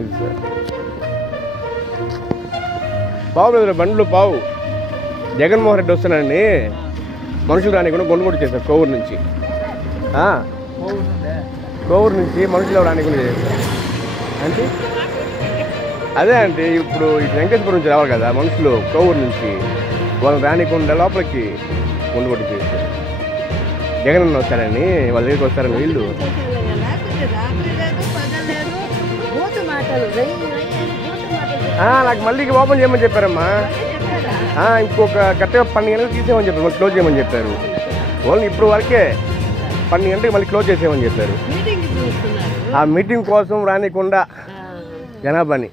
ఇది సార్ పావు బ్రదర్ బండ్లు పావు. జగన్మోహన్ రెడ్డి వస్తున్నాడని మనుషులు రానికుండా కొనుగోలు చేశారు కోవూరు నుంచి. కోవూరు నుంచి మనుషులు రానికుండా చేశారు అంటే అదే అంటే ఇప్పుడు ఇటు వెంకటేశ్వరం నుంచి రావాలి కదా మనుషులు కోవూరు నుంచి, వాళ్ళు రానికుండా లోపలికి కొనుగోలు చేశారు. జగన్ అన్న వస్తారని వాళ్ళ దగ్గరికి వస్తారని వీళ్ళు. నాకు మళ్ళీ ఓపెన్ చేయమని చెప్పారమ్మా. ఇంకొక కరెక్ట్గా 12 గంటలకు తీసేయమని చెప్పారు, మళ్ళీ క్లోజ్ చేయమని చెప్పారు. ఓన్లీ ఇప్పుడు వరకే 12 గంటలకు మళ్ళీ క్లోజ్ చేసేయమని చెప్పారు. ఆ మీటింగ్ కోసం రానికుండా జనాభాని